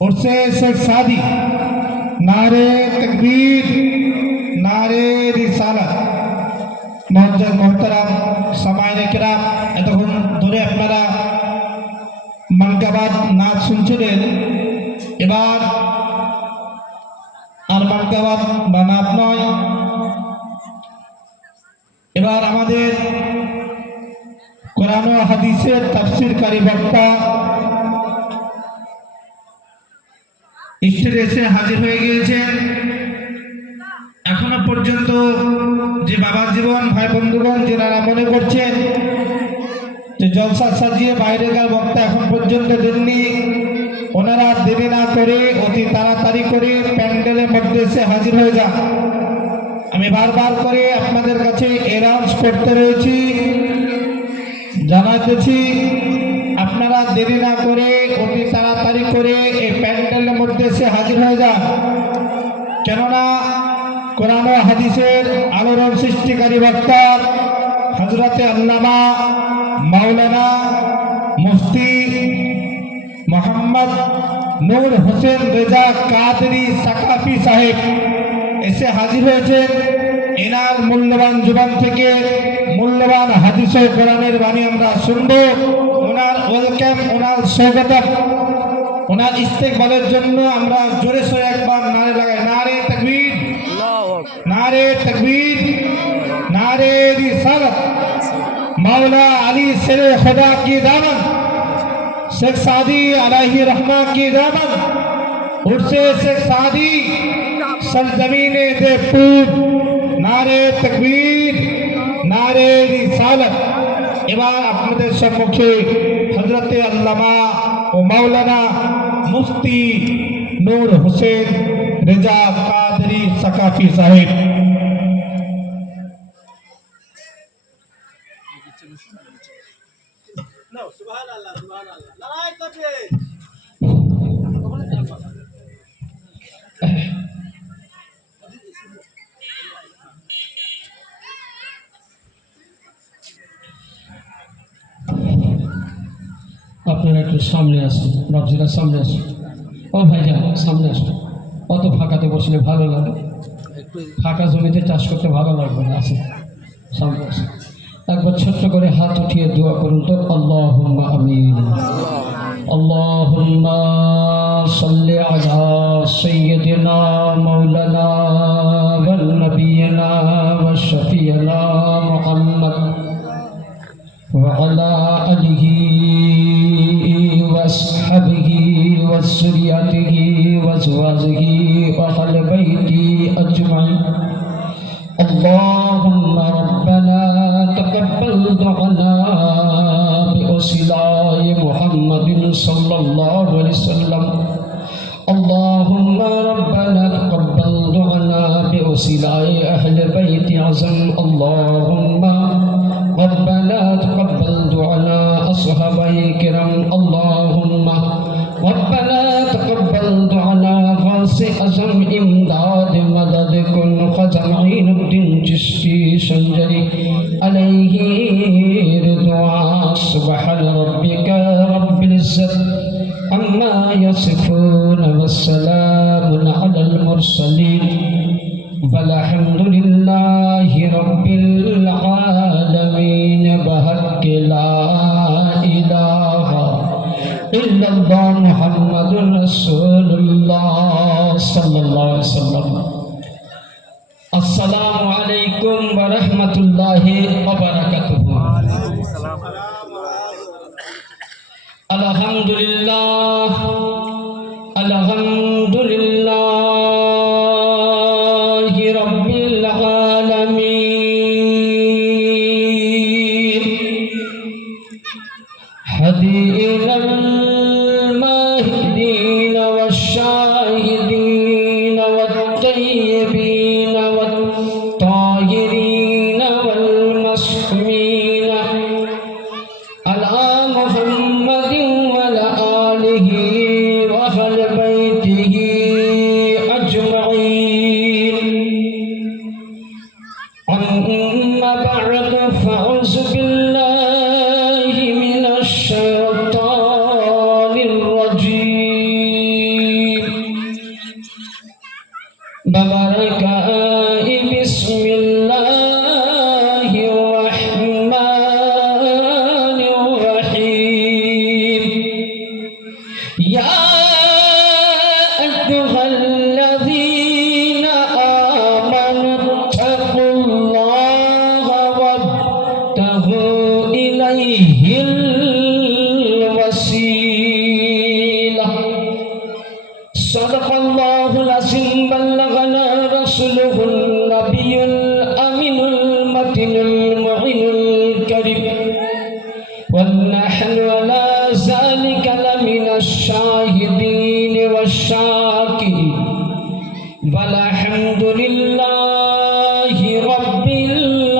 उर्से शेख सादी नारे तकबीर नारे रिसालत। मुअज्जज मोहतरम सामाईन किराम এতক্ষণ ধরে আপনারা মানকাবাত নাচ শুনছিলেন। এবার আর মানকাবাত বা নাচ নয়, এবার আমাদের কোরআন ও হাদিসের তাফসীরকারী বক্তা স্টেজে এসে হাজির হয়ে গিয়েছেন। এখনো পর্যন্ত যে বাবা জীবন ভাই বন্ধুগণ যারা মনে করছেন যে জলসা সাজিয়ে বাইরেকার বক্তা এখন পর্যন্ত দেননি, ওনারা দেরি না করে অতি তাড়াতাড়ি করে প্যান্ডেলের মধ্যে এসে হাজির হয়ে যান। আমি বারবার করে আপনাদের কাছে অ্যানাউন্স করতে রয়েছি, জানাতেছি আপনারা দেরি না করে অতি তাড়াতাড়ি করে এই প্যান্ডেলের মধ্যে এসে হাজির হয়ে যান। কেননা কোরআন ও হাদিসের আলোড়ন সৃষ্টিকারী বক্তা হযরতে আল্লামা মাওলানা মুফতি মোহাম্মদ নূর হোসেন রেজা কাদরি সাকাফি সাহেব এসে হাজির হয়েছেন। এনার মূল্যবান জীবন থেকে মূল্যবান হাদিস ও কোরআনের বাণী আমরা শুনব। ওনার ওয়েলকাম, ওনার স্বাগত, ওনার ইস্তেকবালের জন্য আমরা জোরে সোরে একবার নারে লাগাই, নারে তাকবীর, नारे तकबीर, नारे रिसालत। मौला अली शेरे खुदा की दामन, शेख सादी अलैहि रहमा की दामन, उर्से शेख सादी सरजमीने दे पूब। नारे तकबीर, नारे रिसालत। এবার আপনাদের সম্মুখে হযরতে আল্লামা ও মাওলানা মুফতি নূর হোসেন রেজা কাদরি সাকাফি সাহেব। আপনারা একটু সামনে আসুন, বাবজিরা সামনে আসুন। ও ভাইজান সামনে আসুন, অত ফাঁকাতে বসলে ভালো লাগে, ফাঁকা জমিতে চাষ করতে ভালো লাগবে না। আসুন সামনে আসুন, একবার ছোট্ট করে হাত উঠিয়ে দোয়া করুন তো। আল্লাহুম্মা আমিন। আল্লাহুম্মা সাল্লি আলা সাইয়্যিদিনা মাওলানা ওয়া নাবিয়িনা ওয়া শাফিয়িনা মুহাম্মদ ওয়া আলা আলিহি وأصحابه وذريته وأزواجه وأهل بيته أجمعين. اللهم ربنا تقبل دعانا بوسيلة محمد صلى الله عليه وسلم. اللهم ربنا تقبل دعانا بوسيلة أهل بيت عزم. اللهم ربنا تقبل دعانا أصحاب الكرام. اللهم ربنا تقبل دعانا غوث أعظم إمداد مدد كن ختم عين الدين چشتی سنجري عليه رضوان. سبحان ربك رب العزة عما يصفون والسلام على المرسلين والحمد لله رب العالمين. بحق لا إله إلا الله محمد رسول الله صلى الله عليه وسلم. السلام عليكم ورحمة الله وبركاته. الحمد لله الحمد لله رب العالمين. هدينا المهدين والشاهدين والطيبين والطاهرين والمصحومين على محمد وعلى آله وأهل بيته أجمعين. أما بعد فأعوذ بالله من الشيطان ইয়া আইয়ুহাল্লাযীনা আমানু তাকুল্লাহা ওয়াবতাগু ইলাইহিল ওয়াসিলা সাদাকাল্লাহুল আযীম বাল্লাগানা রাসূলুহুন নাবিয়ুল আমিনুল মাতিনুল মুঈনুল কারীম ونحن على ذلك لمن الشاهدين والشاكرين والحمد لله رب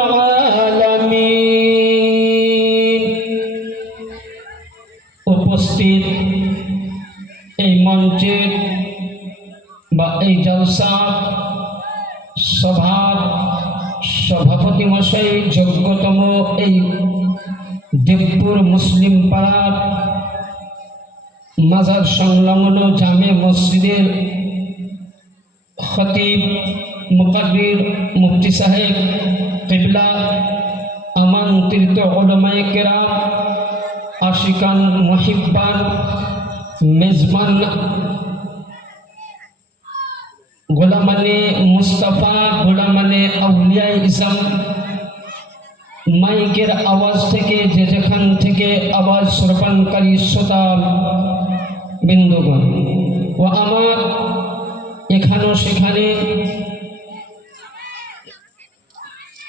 العالمين উপস্থিত এই মঞ্চের বা এই জলসা সভার সভাপতি মশাই, যোগ্যতম এই দেবপুর মুসলিম পাড়ার মাজার সংলগ্ন জামে মসজিদের খতিব মুকাররির মুফতি সাহেব কিবলা, আমন্ত্রিত উলামায়ে কেরাম, আশিকান মুহিব্বান, মেজবান গোলামানে মুস্তাফা, গোলামানে আউলিয়া ইসলাম, মাইকের আওয়াজ থেকে যে যেখান থেকে আওয়াজ শ্রবণকারী শ্রোতা বিন্দুগণ ও আমার এখানেও সেখানে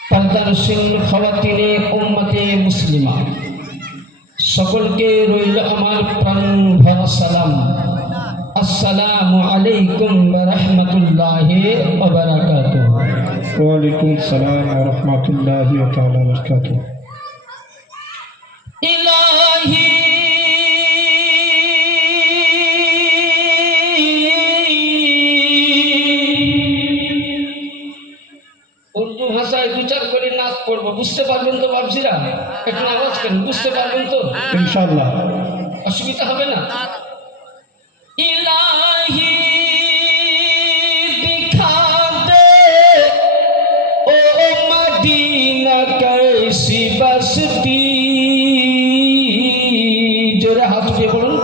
পর্দানশীল খাওয়াতিনে উম্মতে মুসলিমা সকলকে রইল আমার প্রাণ ভরা সালাম। আসসালামু আলাইকুম ওয়া রাহমাতুল্লাহি ওয়া বারাকাতুহু। ওয়ালাইকুম সালাম ওয়া রাহমাতুল্লাহি ওয়া তাআলা ওয়া বারাকাতুহু। ইলাহি উর্দু ভাষায় বিচার করে নাচ পড়বো, বুঝতে পারবেন তো বাবজিরা? একটু আওয়াজ করেন, বুঝতে পারবেন তো? ইনশাআল্লাহ অসুবিধা হবে না। ইলাহি দিখা দে ও মদিনা कैसी बसती, জোরে হাত দিয়ে বলুন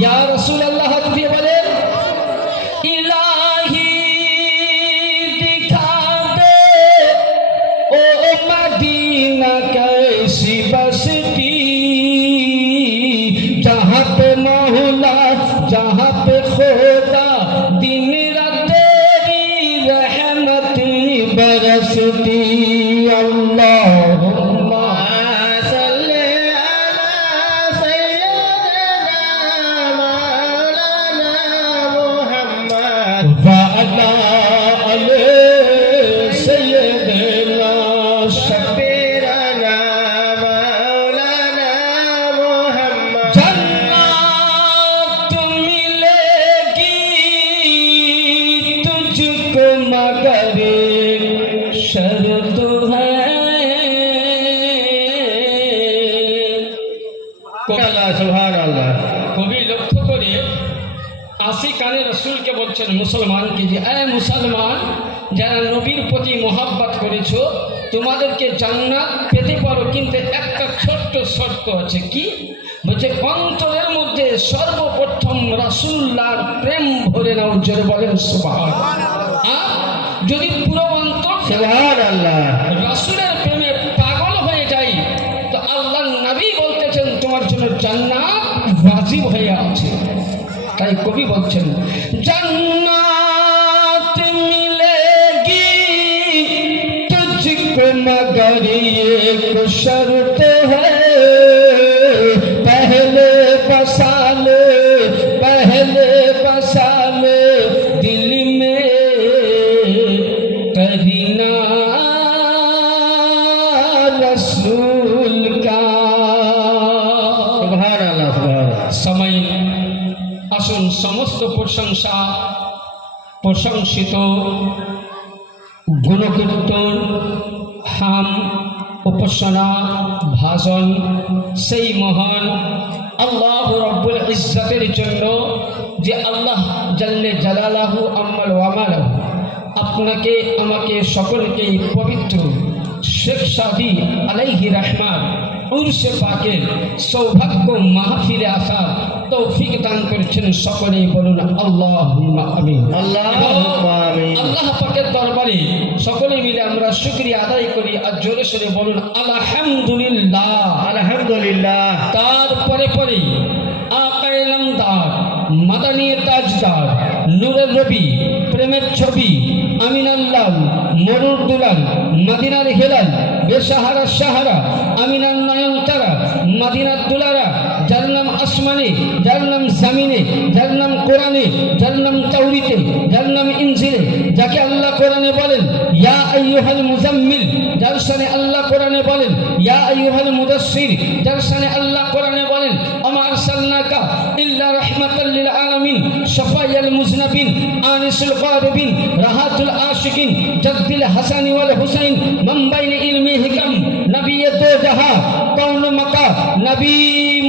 ইয়া রাসূলুল্লাহ, হাত দিয়ে বলেন ইলাহি দিখা দে ও মদিনা कैसी बसती, जहाँ पे मौला जहाँ पे खुदा दिन रात तेरी रहमत बरसती। अल्लाहुम्मा सल्ली अला सय्यिदना मौलाना मुहम्मद व अला आलि सय्यिदना शफीरना मौलाना मुहम्मद। जन्नत मिलेगी तुझको मगर शर्त है। সুবহানাল্লাহ। কবি লক্ষ্য করে আশিকানে রসুলকে বলছেন মুসলমানকে যে এ মুসলমান, যারা নবীর প্রতি মোহাব্বত করেছো তোমাদেরকে জান্নাত পেতে পারো, কিন্তু একটা ছোট্ট শর্ত আছে। কি বলছে? অন্তরের মধ্যে সর্বপ্রথম রাসূলুল্লাহর প্রেম ভরে নাও। জোরে বলেন সুবহানাল্লাহ। যদি পুরো অন্তর সুবহানাল্লাহ রাসূলের প্রেমে পাগল হয়ে যায় তো আল্লাহর নবী বলতেছেন তোমার জন্য জান্নাত ওয়াজিব হয়ে আছে। তাই কবি বলছেন জান্নাত মিলেগি তুঝকো মगर एक शर्त है, पहले बसा ले दिल में करीना रसूल का। সুবহানাল্লাহ সুবহানাল্লাহ। সময় আসুন সমস্ত প্রশংসা প্রশংসিত গুণকীর্তন হাম উপাসনা ভাজন সেই মহান আল্লাহ রব্বুল ইজ্জতের জন্য যে আল্লাহ জাল্লে জালালাহু আম্মাল ওয়ামালাহু আপনাকে আমাকে সকলকেই পবিত্র শেখ সাদি আলাইহি রহমান উরসে পাকের সৌভাগ্য মাহফিলে আসার তৌফিক দান করেছেন। সকলেই বলুন আল্লাহুম্মা আমিন। আল্লাহুম্মা আমিন। আল্লাহ পাকের দরবারে সকলে মিলে আমরা শুকরিয়া আদায় করি আর জোরে সোরে বলুন আলহামদুলিল্লাহ। আলহামদুলিল্লাহ। তারপরে পরে আকায়ে নামদার, মাদানী তাজদার, নূরের রবি, প্রেমের ছবি, আমিনাল্লাহ, মরুর দুলাল, মদিনার হেলাল, বেসাহারা সাহারা, আমিনার নয়নতারা, মদিনার দুলারা, যার নাম আসমানে, যার নাম জামিনে, যার নাম কোরআনে, যার নাম তাওরীতে, যার নাম ইনজিলে, যাকে আল্লাহ কোরআনে বলেন ইয়া আইয়ুহাল মুজাম্মিল, যার শানে আল্লাহ কোরআনে বলেন ইয়া আইয়ুহাল মুদাসসির, যার শানে আল্লাহ কোরআনে বলেন আমা আরসালনাকা ইল্লা রাহমাতাল লিল আলামিন, শাফায়াল মুজনাবিন, আনিসুল গারিবিন, রাহাতুল আশিকিন, জাদ্দিল হাসানি ওয়াল হুসাইন, মামবাইন ইলমি হিকাম, নবিয়ে দো জাহাঁ, কওন মাকা, নবী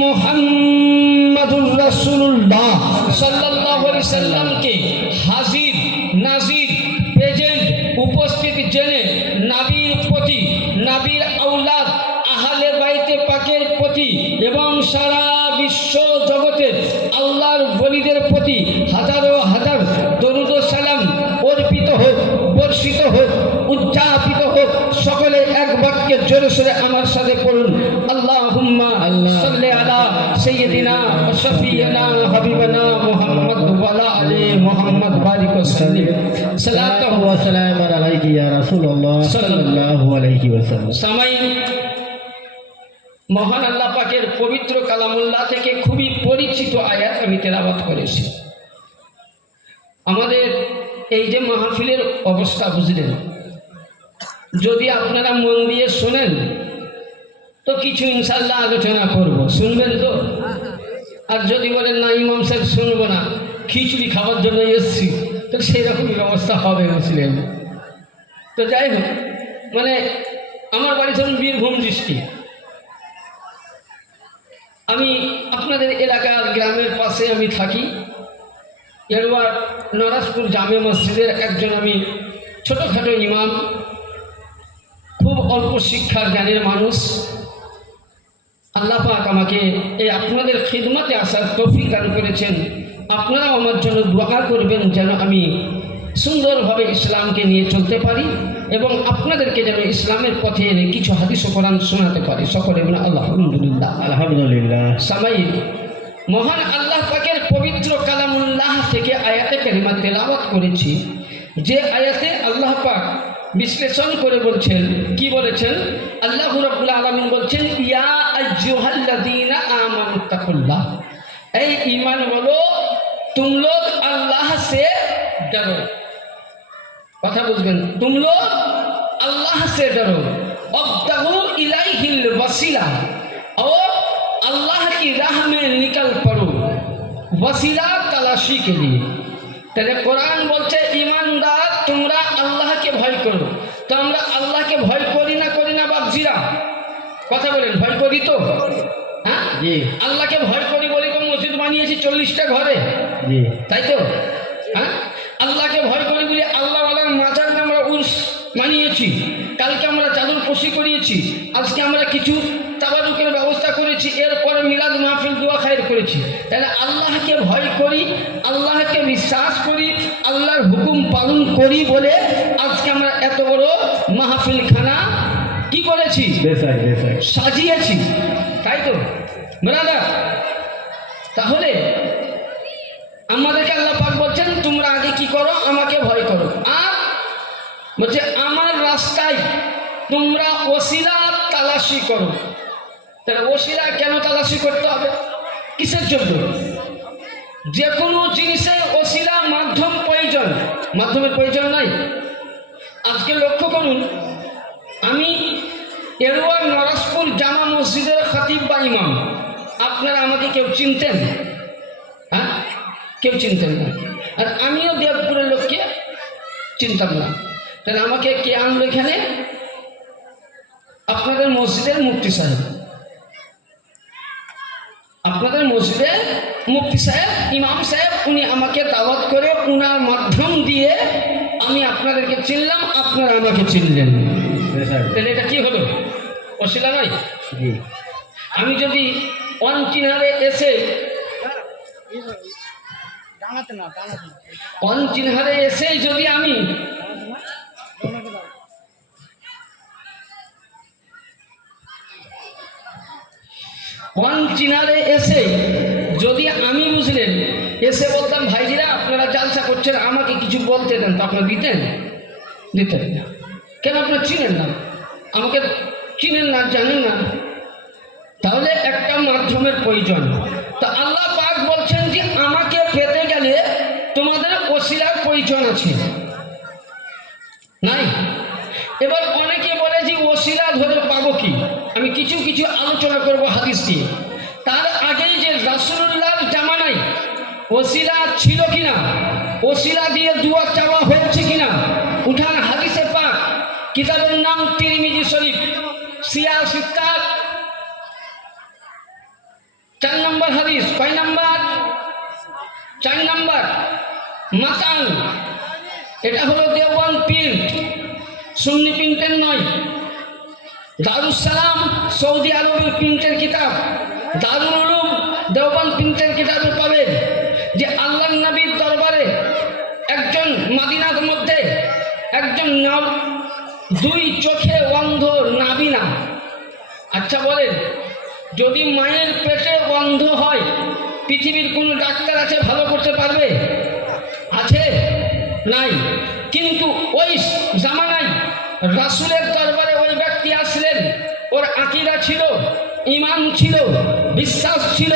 মুহাম্মাদুর রাসূলুল্লাহ সাল্লাল্লাহু আলাইহি সাল্লামকে হাজির নাজির প্রেজেন্ট উপস্থিত জেনে নবীর প্রতি, নবীর আওলাদ আহলে বাইতে পাকের প্রতি এবং সারা বিশ্ব জগতের আল্লাহর ওলিদের প্রতি হাজারো হাজার দরুদ ও সালাম অর্পিত হোক, বর্ষিত হোক, উদযাপিত হোক। সকলে এক বাক্যে জোরে সোরে আমার সাথে পড়ুন আল্লাহুম্মা সাল্লি আলা সাইয়্যিদিনা ওয়া শাফিয়িনা হাবিবানা মুহাম্মদ ওয়া আলা আলি মুহাম্মদ বারিক ওয়া সাল্লিম সালাতাহু ওয়া সালামুন আলাইকা ইয়া রাসূলুল্লাহ সাল্লাল্লাহু আলাইহি ওয়াসাল্লাম। সামাইন, মহান আল্লাহ পাকের পবিত্র কালামুল্লাহ থেকে খুবই পরিচিত আয়াত আমি তেলাওয়াত করেছি। আমাদের এই যে মাহফিলের অবস্থা বুঝলেন, যদি আপনারা মন দিয়ে শোনেন তো কিছু ইনশাল্লাহ আলোচনা করব, শুনবেন তো? আর যদি বলেন না ইমাম সাহেব শুনবো না, খিচুড়ি খাবার জন্য এসছি, তো সেই রকমই ব্যবস্থা হবে বুঝলেন। তো যাই হোক, মানে আমার বাড়ি ধরুন বীরভূম ডিস্ট্রিক্ট, আমি আপনাদের এলাকার গ্রামের পাশে আমি থাকি। এরবার নরাজপুর জামে মসজিদের একজন আমি ছোটোখাটো ইমাম, খুব অল্প শিক্ষার জ্ঞানের মানুষ। আল্লাহ পাক আমাকে এই আপনাদের খিদমতে আসার তৌফিক দান করেছেন। আপনারাও আমার জন্য দোয়া করবেন যেন আমি সুন্দরভাবে ইসলামকে নিয়ে চলতে পারি এবং আপনাদেরকে যেন ইসলামের পথে এনে কিছু হাদিস ও কোরআন শোনাতে পারি। সকলে বলে আলহামদুলিল্লাহ। আলহামদুলিল্লাহ। সামাইল, মহান আল্লাহ পাকের পবিত্র কালামুল্লাহ থেকে আয়াতে কারিমা তেলাওয়াত করেছি, যে আয়াতে আল্লাহ পাক বিশ্লেষণ করে বলছেন, কি বলেছেন? আল্লাহ রাব্বুল আলামিন বলছেন ইয়া আইয়ুহাল্লাযীনা আমানু তাকুল্লাহ, এই ঈমান বলো तुम लोग अल्लाह से डरो। কথা বুঝবেন, तुम लोग अल्लाह से डरो, अब्तगू इलैहिल वसीला, और अल्लाह की राह में निकल पड़ो वसीला तलाशी के लिए। তাহলে কোরআন বলছে ঈমানদার তোমরা আল্লাহকে ভয় করো। তো আমরা আল্লাহকে ভয় করি না বাপজিরা? কথা বলেন, ভয় করি তো? হ্যাঁ, জি। আল্লাহকে ভয় করি বলে কোন মসজিদ বানিয়েছি 40টা ঘরে, জি, তাই তো? হ্যাঁ, আল্লাহকে ভয় করি বলে আল্লাহওয়ালার মাজারে আমরা উর্স বানিয়েছি, কালকে আমরা চাদর পশি করিয়েছি, আজকে আমরা কিছু তাবারুকের ব্যবস্থা করেছি, এরপরে মিলাদ মাহফিল দোয়া খায়ের করেছি। তাহলে আল্লাহকে ভয় করি, আল্লাহকে বিশ্বাস করি, আল্লাহর হুকুম পালন করি বলে আজকে আমরা এত বড় মাহফিল খানা কি করেছি? সাজিয়েছি, তাই তো ব্রাদার? তাহলে আমাদেরকে আল্লাহ পাক বলছেন তোমরা আগে কি করো? আমাকে ভয় করো। আর বলছে আমার রাস্তায় তোমরা ওসিলা তালাশি করো। তাহলে ওসিলা কেন তালাশি করতে হবে? কিসের জন্য? যে কোনো জিনিসের ওসিলা মাধ্যম প্রয়োজন, মাধ্যমের প্রয়োজন নাই। আজকে লক্ষ্য করুন, আমি এরওয়ার নরাজপুর জামা মসজিদের খতিব বা ইমাম, আপনারা আমাকে কেউ চিনতেন? হ্যাঁ, কেউ চিনতেন না। আর আমিও দেবপুরের লোককে চিনতাম না। তাহলে আমাকে কে আনলো এখানে? আপনাদের মসজিদের মুফতি সাহেব, আপনাদের মসজিদের মুফতি সাহেব, ইমাম সাহেব, উনি আমাকে দাওয়াত করে উনার মাধ্যম দিয়ে আমি আপনাদেরকে চিনলাম, আপনারা আমাকে চিনলেন। তাহলে এটা কি হলো? অশিলা নয়? আমি যদি অনচিনারে এসে পঞ্চিনহারে এসে যদি আমি পঞ্চিনহারে এসে যদি আমি বুঝলেন এসে বলতাম ভাইজিরা আপনারা জালসা করছেন আমাকে কিছু বলতে দেন তো আপনারা দিতেন দিতেন না কেন আপনারা চিনেন না আমাকে চিনেন না জানেন না তাহলে একটা মাধ্যমের প্রয়োজন তো আল্লাহ পাক বলছেন যে আমাকে পেতে গেলে তোমাদের ওসিলার প্রয়োজন আছে নাই এবার অনেকে বলে যে ওসিলা ধরে পাবো কি আমি কিছু কিছু আলোচনা করব হাদিস দিয়ে তার আগেই যে রাসূলুল্লাহর জামানায় ওসিলা ছিল কিনা ওসিলা দিয়ে দুয়া চাওয়া হয়েছে কিনা উঠান হাদিসে পাক কিতাবের নাম তিরমিজি শরীফ সিয়াসিত্তার 4 নম্বর হাদিস কয় নাম্বার 4 নম্বর মাতান এটা হলো দেওবন্দ প্রিন্ট সুন্নি প্রিন্টের নয় দারুস সালাম সৌদি আরবের প্রিন্টের কিতাব দারুল উলুম দেওবন্দ প্রিন্টের কিতাবে পাবেন যে আল্লাহর নবীর দরবারে একজন মদিনার মধ্যে একজন দুই চোখে অন্ধ নাবিনা আচ্ছা বলেন যদি মায়ের পেটে অন্ধ হয় পৃথিবীর কোনো ডাক্তার আছে ভালো করতে পারবে আছে নাই কিন্তু ওই জামানায় রাসূলের দরবারে ওই ব্যক্তি আসলেন ওর আকীদা ছিল ঈমান ছিল বিশ্বাস ছিল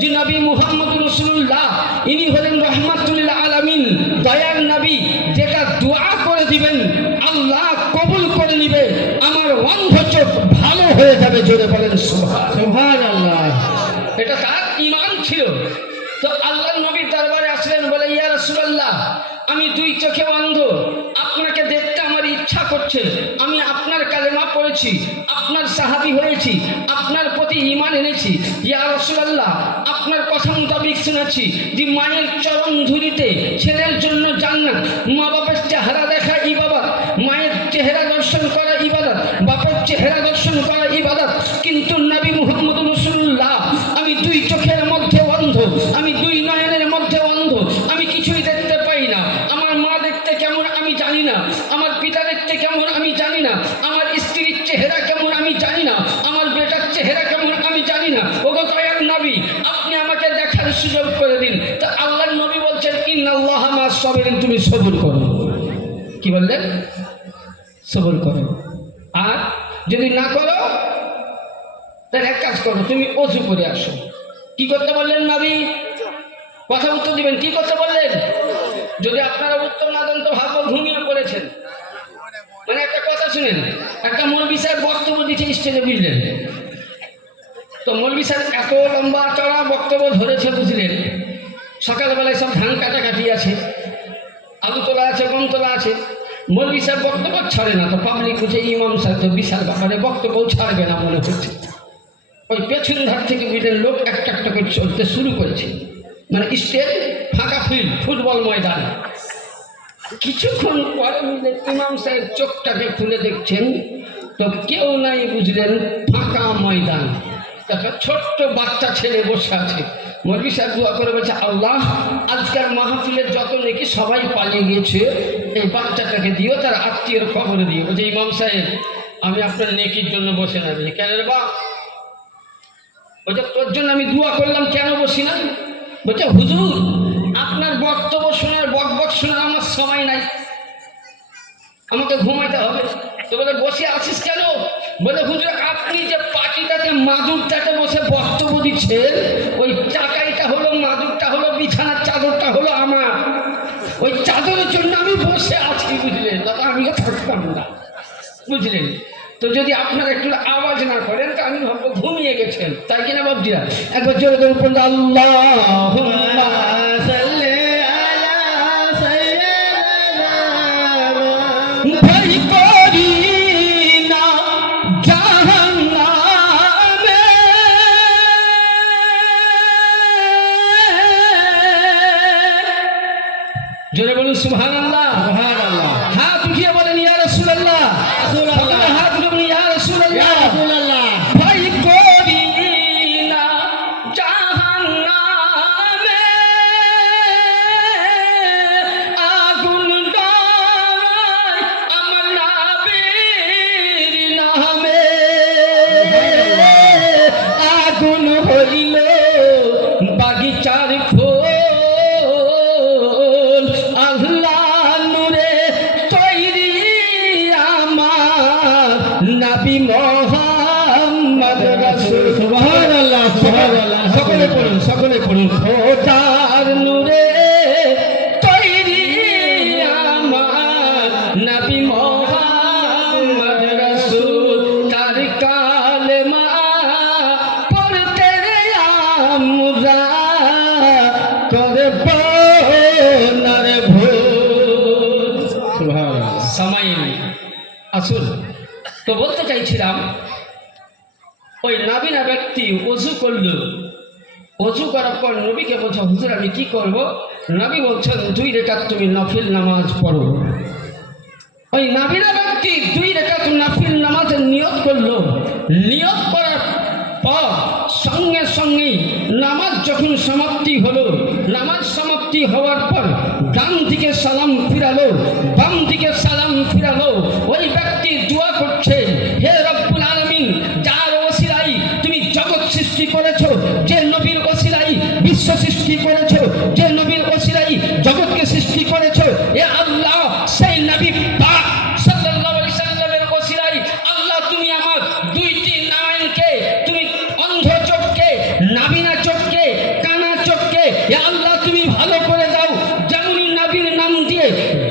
যে নবী মুহাম্মদ রাসূলুল্লাহ ইনি হলেন রাহমাতুল আলামিন দয়ার নবী যেটা দোয়া করে দিবেন আল্লাহ কবুল করে নেবে আমার অন্ধ চোখ ভালো হয়ে যাবে জোরে বলেন সুবহানাল্লাহ এটা তার ঈমান ছিল তো আল্লাহর নবীর দরবারে আসলেন বলে ইয়া রাসূলুল্লাহ আমি দুই চোখে অন্ধ আপনাকে দেখতে আমার ইচ্ছা করছে আমি আপনার কালেমা পড়েছি আপনার সাহাবী হয়েছি আপনার প্রতি ঈমান এনেছি ইয়া রাসূলুল্লাহ আপনার কথা মোতাবেক শুনেছি যে মায়ের চরণ ধুলিতে ছেলের জন্য জান্নাত মা বাবার চেহারা দেখা ইবাদত মায়ের চেহারা দর্শন করা ইবাদত বাপের চেহারা দর্শন করা ইবাদত কিন্তু নবী মুহাম্মদ রাসূলুল্লাহ আমি দুই চোখের মধ্যে অন্ধ আমি দুই নয়নের মধ্যে অন্ধ আমি কিছুই দেখতে পাই না আমার মা দেখতে কেমন আমি জানি না আমার পিতা দেখতে কেমন আমি জানি না আমার স্ত্রীর চেহারা কেমন আমি জানি না আমার বেটার চেহারা কেমন আমি জানি না ওগো দয়ার নবী আপনি আমাকে দেখার সুযোগ করে দিন তা আল্লাহর নবী বলছেন ইন্নাল্লাহা মা'আস সাবিরিন তুমি সবর করো কি বললেন সবর করো আর যদি না করো তাহলে এক কাজ করো তুমি ওযু করে আসো কি করতে বললেন নবী কথা উত্তর দিবেন কি করতে বললেন যদি আপনারা উত্তর না দেন তো ভাবো ঘুমিয়ে পড়েছেন মানে একটা কথা শুনেন একটা মৌলভী সাহেব বক্তব্য দিচ্ছে স্টেজে বুঝলেন তো মৌলভী সাহেব এত লম্বা চড়া বক্তব্য ধরেছে বুঝলেন সকালবেলায় সব ধান কাটাকাটি আছে আলু তোলা আছে গম তোলা আছে মৌলভী সাহেব বক্তব্য ছাড়ে না তো পাবলিক হচ্ছে ইমাম সাহেব তো বিশাল ব্যাপারে বক্তব্য ছাড়বে না মনে হচ্ছে ওই পেছন ধার থেকে বুঝলেন লোক একটা একটা করে চলতে শুরু করেছে মানে স্টেজ ফাঁকা ফিল্ড ফুটবল ময়দান কিছুক্ষণ পরে বুঝলেন ইমাম সাহেব চোখটাকে খুলে দেখছেন তো কেউ নাই বুঝলেন ফাঁকা ময়দান একটা ছোট্ট বাচ্চা ছেলে বসে আছে মৌলভী সাহেব দোয়া করে বলছে আল্লাহ আজকের মাহফিলের যত নাকি সবাই পালিয়ে গিয়েছে এই বাচ্চাটাকে দিও তার আত্মীয়ের খবরে দিও বলছে ইমাম সাহেব আমি আপনার নেকির জন্য বসে না কেন রে বা বলছে তোর জন্য আমি দোয়া করলাম কেন বসি না বলছে হুজুর আপনার বক্তব্য শোনার বক শোনার আমার সময় নাই আমাকে ঘুমাইতে হবে তো বলে বসে আছিস কেন বলে হুজুর আপনি যে পার্টিটাতে মাদুরটাতে বসে বক্তব্য দিচ্ছেন ওই চাকাইটা হলো মাদুরটা হলো বিছানার চাদরটা হলো আমার ওই চাদরের জন্য আমি বসে আছি বুঝলেন দাদা আমিও থাকতাম না বুঝলেন তো যদি আপনারা একটু আওয়াজ না করেন তো আমি ভাববো ঘুমিয়ে গেছেন তাই কিনা বাবজিরা একবার জোরে করে বলুন আল্লাহুম্মা সাল্লি আলা সাইয়্যিদিনা ভাই করি না জাহান্নামে জোরে বলুন সুবহানাল্লাহ সুবহানাল্লাহ হাত উঠিয়ে বলেন ইয়া রাসূলুল্লাহ হাত উঠিয়ে বলেন ইয়া রাসূলুল্লাহ ভাই করি না জাহান্নামে বাগিচার ফুল আল্লাহ নূরে তৈরি আমার নবী মোহাম্মদ রাসূল। সুবহানাল্লাহ, সুবহানাল্লাহ। সকলে পড়ুন, সকলে পড়ুন। খোদার নূরে তৈরি আমার নবী মোহাম্মদ রাসূল। তার কালেমা পড়তে আমরা করব না রে ভুল। সুবহানাল্লাহ। সময় নেই, আসুন। তো বলতে চাইছিলাম, ওই নাবিনা ব্যক্তি ওযু করলো, ওযু করার পর নবীকে বলছে, হুজুর আমি কি করব? নবী বলছেন 2 রাকাত তুমি নফিল নামাজ পড়ো। ওই নাবিনা ব্যক্তি 2 রাকাত নফিল নামাজের নিয়ত করলো। নিয়ত করার পর সঙ্গে সঙ্গেই নামাজ যখন সমাপ্তি হলো, নামাজ সমাপ্তি হওয়ার পর ডান দিকে সালাম ফিরালো, বাম দিকে সালাম ফিরালো। ওই ব্যক্তি দোয়া করছে, হে রব্বুল আলামিন, যার ওসিলাই তুমি জগৎ সৃষ্টি করেছো, যে নবীর ওসিলাই বিশ্ব সৃষ্টি করেছো, যে নবীর ওসিলাই জগৎকে সৃষ্টি করেছো, এ আল্লাহ সেই নবী পাক সাল্লাল্লাহু আলাইহি সাল্লামের ওসিলাই আল্লাহ তুমি আমার 2টি নায়নকে, তুমি অন্ধ চোখকে, নাবিনা চোখকে, কানা চোখকে এ আল্লাহ তুমি ভালো করে দাও। যেমন নবীর নাম দিয়ে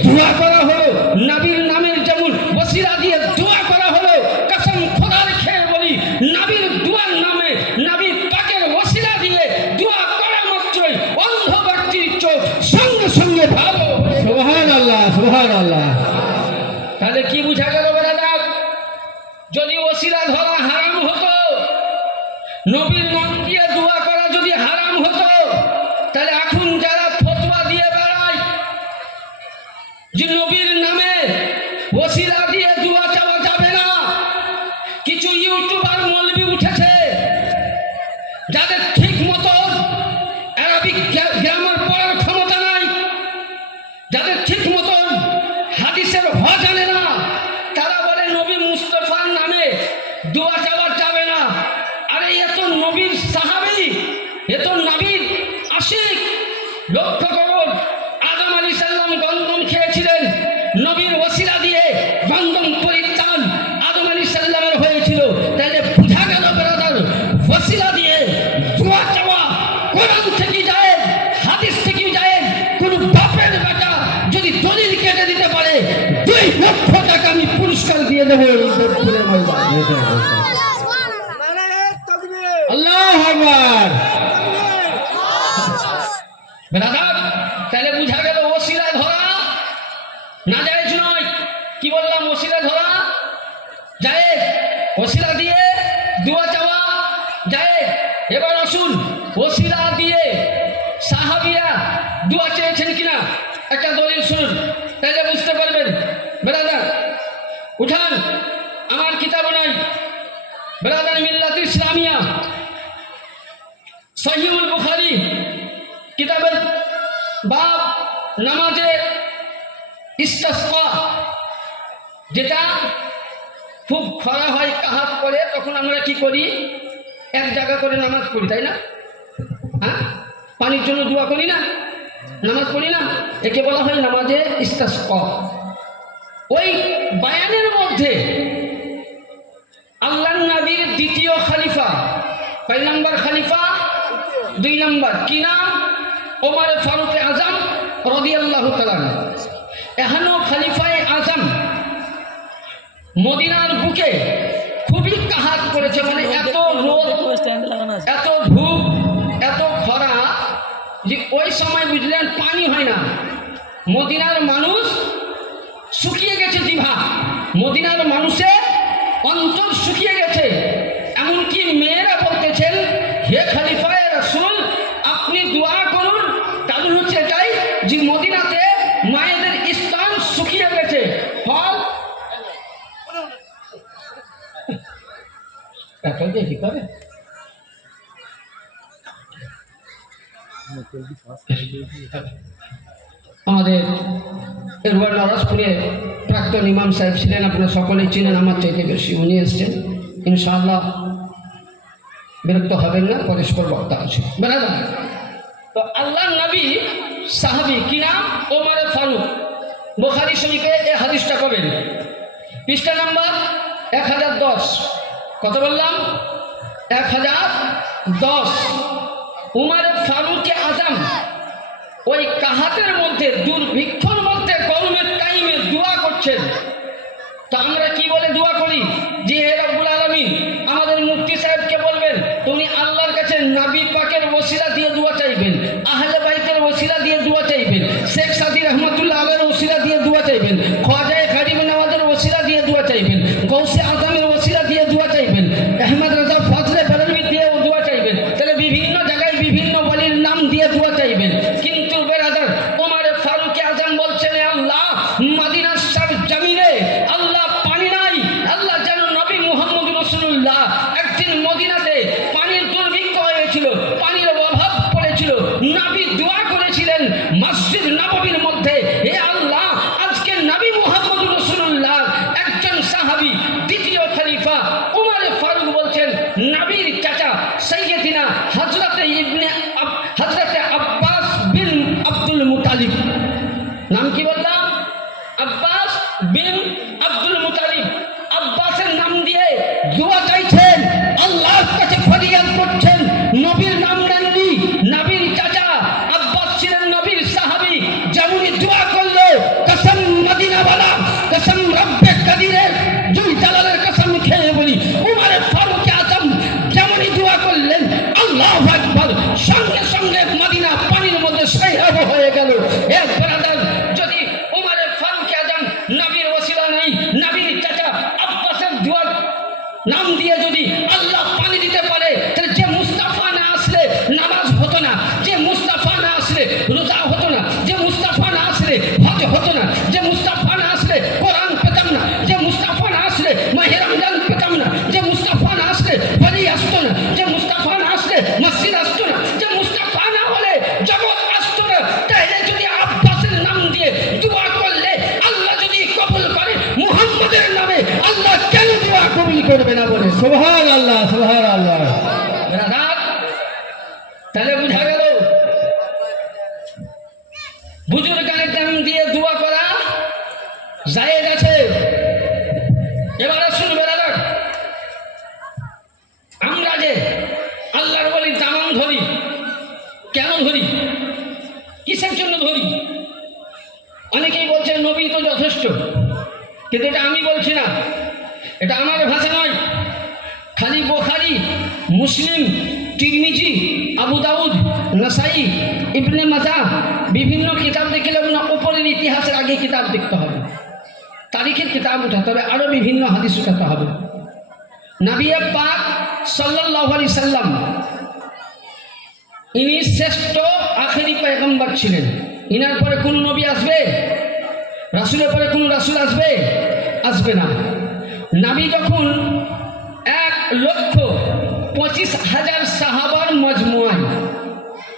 দোয়া করা হলো, নবীর নামের যেমন ওসিলা দিয়ে দোয়া করা হলো, কসম খোদার খেয়ে বলি, নবীর দোয়ার নামে, নবীর পাকের ওসিলা দিয়ে দোয়া করা মাত্রই অন্ধ ব্যক্তির চোখ সঙ্গে সঙ্গে ভালো। সুবহানাল্লাহ, সুবহানাল্লাহ। তাহলে কি বুঝা গেল বেরাদার? যদি ওসিলা ধরা হারাম হতো, নবীর নাম দিয়ে দোয়া করা যদি হারাম হতো, তাহলে এখন যারা ফতোয়া দিয়ে বেড়ায় যে নবীর নামে ওসিলা দিয়ে দোয়া চাওয়া যাবে না, কিছু ইউটিউবার মৌলবি উঠেছে যাদের ঠিক মতো অ্যারাবিক গ্রামার পড়ার ক্ষমতা নাই, যাদের ঠিক মতো হাদিসের হ জানে না, তারা বলে নবী মুস্তাফার নামে দোয়া চাওয়া যাবে না। আরে এ তো নবীর সাহাবী, এ তো নবীর আশিক। লক্ষ্য করুন, আদম আলাইহিস সালাম গন্ধম খেয়েছিলেন, নবীর ওসিলা দিয়ে গন্ধম পরিত্রাণ আদম আলাইহিস সালামের হয়েছিল। তাহলে বুঝা গেল ব্রাদার, ওসিলা দিয়ে দোয়া চাওয়া কোরআন থেকে যায়, হাদিস থেকে যায়। কোন বাপের বেটা যদি দলিল কেটে দিতে পারে 2 লক্ষ টাকা আমি পুরস্কার দিয়ে দেবো। আল্লাহু আকবার। ব্রাদার, তাহলে বুঝা গেল ওসিলা ধরা নাজায়েজ নয়। কি বললাম? ওসিলা ধরা জায়েজ, ওসিলা দিয়ে দোয়া চাওয়া জায়েজ। এবার আসুন, ওসিলা দিয়ে সাহাবীরা দোয়া চেয়েছেন কিনা একটা দলিল শুনুন, তাহলে বুঝতে পারবেন। ব্রাদার উঠান, আমার কিতাব নাই, ব্রাদার মিল্লাত ইসলামিয়া সহিহুল বুখারী কিতাবের বাব নামাজে ইস্তিসকা, যেটা খুব খরা হয়, কাহাত করে, তখন আমরা কি করি? এক জায়গা করে নামাজ পড়ি, তাই না? হ্যাঁ, পানির জন্য দোয়া করি না, নামাজ পড়ি না, একে বলা হয় নামাজে ইস্তিসকা। ওই বায়ানের মধ্যে আল্লাহর নবীর দ্বিতীয় খলিফা, কয় নাম্বার খলিফা? 2 নাম্বার। কি নাম? ওমর ফারুক আজম রাদিয়াল্লাহু তাআলা। এখনো খলিফায়ে আজম মদিনার বুকে খুবই কাহাত করেছে, মানে এত রোদ, এত ধূপ, এত খরা যে ওই সময় বুঝলেন পানি হয় না। মদিনার মানুষ শুকিয়ে গেছে, জিভা, মদিনার মানুষের অন্তর শুকিয়ে গেছে। এমনকি মেয়েরা বলতেছেন, হে খলিফায়ে রাসূল, আপনি দোয়া করুন। কারণ হচ্ছে এটাই যে মদিনাতে মায়েদের স্থান শুকিয়ে গেছে। ফল কি করে আমাদের এরবার নরাজপুরে প্রাক্তন ইমাম সাহেব ছিলেন, আপনারা সকলেই চিনেন, আমার চাইতে বেশি উনি এসছেন। ইনশাআল্লাহ বিরক্ত হবেন না, পরস্পর বক্তা আছে। বেড়াদার তো আল্লাহ নবী সাহাবী কি নাম? ওমর ফারুক। বুখারী শরীফে এই হাদিসটা পাবেন, পৃষ্ঠা নাম্বার 1010। কত বললাম? 1010। উমর ফারুক আজম ওই কাহাতের মধ্যে, দুর্ভিক্ষর মধ্যে কওমের টাইমে দোয়া করছেন। তো আমরা কি বলে দোয়া করি? যে হে রব্বুল আলামিন, আমাদের মুফতি সাহেবকে বলবেন তুমি আল্লাহর কাছে নবী পাকের ওসিলা দিয়ে দোয়া চাইবেন, আহলে বাইতের ওসিলা দিয়ে দোয়া চাইবেন, শেখ সাদি রহমাতুল্লাহ আলাইহির ওসিলা দিয়ে দোয়া চাইবেন, খাজায়ে কারিম নওয়াজের ওসিলা দিয়ে দোয়া চাইবেন, গৌসে আজমের ওসিলা দিয়ে দোয়া চাইবেন, আহমদ রাজা ফজলে বেরলভী দিয়ে দোয়া চাইবেন। তাহলে বিভিন্ন জায়গায় বিভিন্ন ওলির নাম দিয়ে দোয়া চাইবেন। কিন্তু বেরাদার, ওমর ফারুক আজম বলছেন, আল্লাহ মদিনার জমিনে আল্লাহ পানি নাই, আল্লাহ যেন নবী মুহাম্মদ রাসূলুল্লাহ একদিন মদিনাতে পানির দুর্ভিক্ষ হয়েছিল, পানির অভাব পড়েছিল, নবী দোয়া করেছিলেন মসজিদ নববীর মধ্যে, হে আল্লাহ আজকে নবী মুহাম্মদ রাসূলুল্লাহ একজন সাহাবী, দ্বিতীয় খলিফা ওমর ফারুক বলছেন, নবীর চাচা সাইয়্যিদিনা হযরতে আব্বাস বিন আব্দুল মুতালিব, নাম কি বললাম? আব্বাস বিন আব্দুল মুতালিব, আব্বাসের নাম দিয়ে দোয়া চাইছেন, আল্লাহর কাছে ফরিয়াদ করছেন। নবীর নাম নেননি, নবীর চাচা আব্বাস ছিলেন নবীর সাহাবী, যেমনই দোয়া করলো, কসম মদিনাওয়ালা, কসম রব্বে কাদিরের জুল জালালের কসম খেয়ে বলি, উমর ফারুক আজম যেমনই দোয়া করলেন, আল্লাহু আকবার, সঙ্গে সঙ্গে মদিনা পানির মধ্যে সহায়ক হয়ে গেল। এক ব্রাদার, যদি উমর ফারুক আজম নবীর ওসিলা নেই, নবীর চাচা আব্বাসের দোয়ার নাম দিয়ে যদি আল্লাহ পানি দিতে পারে, তাহলে যে মুস্তাফা না আসলে নামাজ হতো না, যে মুস্তাফা না আসলে রোজা হতো না, যে মুস্তাফা না আসলে হজ হতো না, যে মুস্তাফা না আসলে কোরআন পেতাম না, যে মুস্তাফা না আসলে মাহে রমজান পেতাম না, যে মুস্তাফা না আসলে বলি আসতো না, যে মুস্তাফা না আসলে মসজিদ আসতো না, যে মুস্তাফা না হলে জগৎ আসতো না। তাহলে যদি আব্বাসের নাম দিয়ে দোয়া করলে আল্লাহ যদি কবুল করে, মুহাম্মদের নামে আল্লাহ কেন দোয়া কবুল করবে না? বলে সুবহানাল্লাহ, সুবহানাল্লাহ। ব্রাদার, তাহলে বুঝা গেল বুজুর্গানের নাম দিয়ে দোয়া করা জায়েজ আছে। এবারে শুনবে ব্রাদার, আমরা যে আল্লাহর ওলির দামান ধরি, কেন ধরি? কিসের জন্য ধরি? অনেকেই বলছে নবী তো যথেষ্ট, কিন্তু এটা আমি বলছি না, এটা আমার ভাষা নয়। খালি বুখারী, মুসলিম, তিরমিজি, আবু দাউদ, নাসাই, ইবনে মাজাহ বিভিন্ন কিতাব দেখলে না, উপরের ইতিহাসের আগে কিতাব দেখতে হবে, তারিখের কিতাব উঠাতে হবে, আরও বিভিন্ন হাদিস উঠাতে হবে। নবী পাক সাল্লাল্লাহু আলাইহি সাল্লাম ইনি শ্রেষ্ঠ আখেরি পয়গম্বর ছিলেন। ইনার পরে কোন নবী আসবে? রাসূলের পরে কোন রাসূল আসবে? আসবে না। নবী যখন 1,25,000 সাহাবার মজমুয়ায়,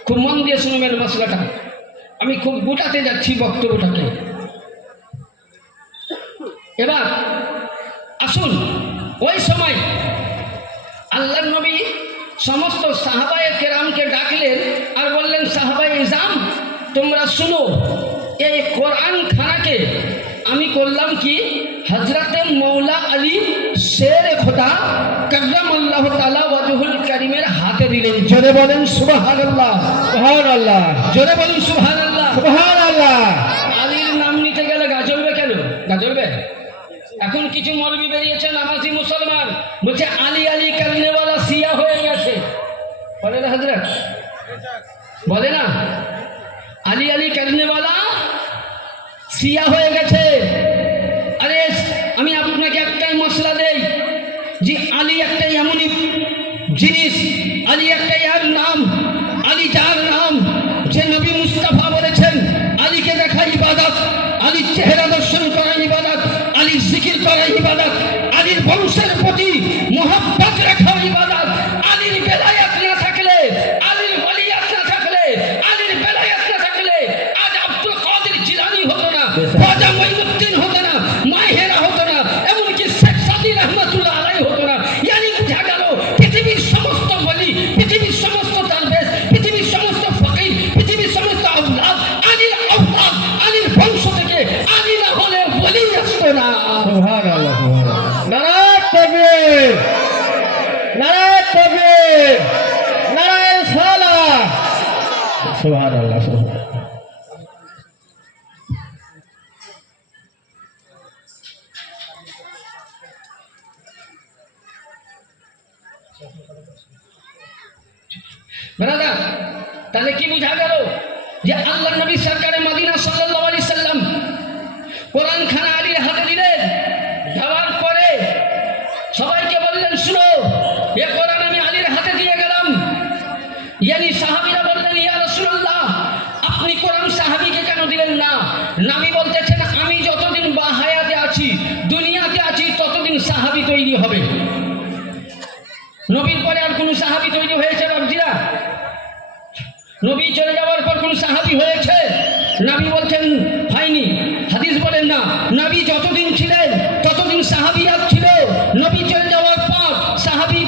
খুব মন দিয়ে শুনবেন মশলাটা, আমি খুব গোটাতে যাচ্ছি বক্তব্যটাকে। এবার আসুন, ওই সময় আল্লাহর নবী সমস্ত সাহাবায়ে কেরামকে ডাকলেন আর বললেন, সাহাবায়ে ইজাম তোমরা শুনো, এই কোরআন খানাকে আমি করলাম কি হযরতে মৌলা আলী শের খোদা কররামাল্লাহু তাআলা ওয়াজহুল কারীমের হাতে দিলেন। জোরে বলেন সুবহানাল্লাহ, সুবহানাল্লাহ, জোরে বলেন সুবহানাল্লাহ, সুবহানাল্লাহ। আলীর নাম নিতে গেলে গা জ্বলবে কেন? গা জ্বলবে? এখন কিছু মৌলবি বেরিয়েছে, নামাজি মুসলমান, বলছে আলী আলী কারনেওয়ালা শিয়া হয়ে গেছে। বলে না হযরত? বলে না আলী আলী কারনেওয়ালা শিয়া হয়ে গেছে। আরে আমি আপনাকে একটাই মশলা দেই যে আলী একটাই এমনই জিনিস, আলী একটাই আর নাম, আলী যার নাম, যে নবী মুস্তাফা বলেছেন আলীকে দেখা ইবাদত, আলীর চেহারা দর্শন করা ইবাদত, আলীর জিকির করা ইবাদত, আলীর বংশের প্রতি মোহাব্বত রাখা ইবাদত। আলীর বেলায়াত না থাকলে, আলীর ওলিয়াত না থাকলে, আলীর বেলায়াত না থাকলে আজ আব্দুল কাদের জিলানী হতো না, খাজা মঈনুদ্দিন হতো না, মাহেরা হতো না, এমনকি শেখ সাদি রহমাতুল্লাহ আলাইহি হতো না। ইয়ানি বুঝা গেল পৃথিবীর সমস্ত ওলি, পৃথিবীর সমস্ত দারবেশ, পৃথিবীর সমস্ত ফকির, সুবহানাল্লাহ ব্রাদার, তাহলে কি বোঝা গেল যে আল্লাহ নবী সরকারে মদিনা সাল্লাল্লাহু আলাইহি সাল্লাম কোরআন খানা আলীর হাতে দিলেন। দেওয়ার পরে সবাইকে বললেন, শুনো, এ কোরআন আমি আলীর হাতে দিয়ে গেলাম। ইয়ানি সাহাবীরা বললেন, ইয়া রাসূলুল্লাহ, আপনি কোরআন সাহাবীকে কেন দিলেন না? নবী বলতেছেন, আমি যতদিন বাহায়াতে আছি, দুনিয়াতে আছি, ততদিন সাহাবী তৈরি হবে। নবীর পরে আর কোন সাহাবী তৈরি হয়েছে বাবজিরা? নবী চলে যাওয়ার পর কোন সাহাবী হয়েছে? নবী বলছেন হয়নি। হাদিস বলেন না, নবী যতদিন ছিলেন ততদিন সাহাবিয়াত ছিল, নবী চলে যাওয়ার পর সাহাবী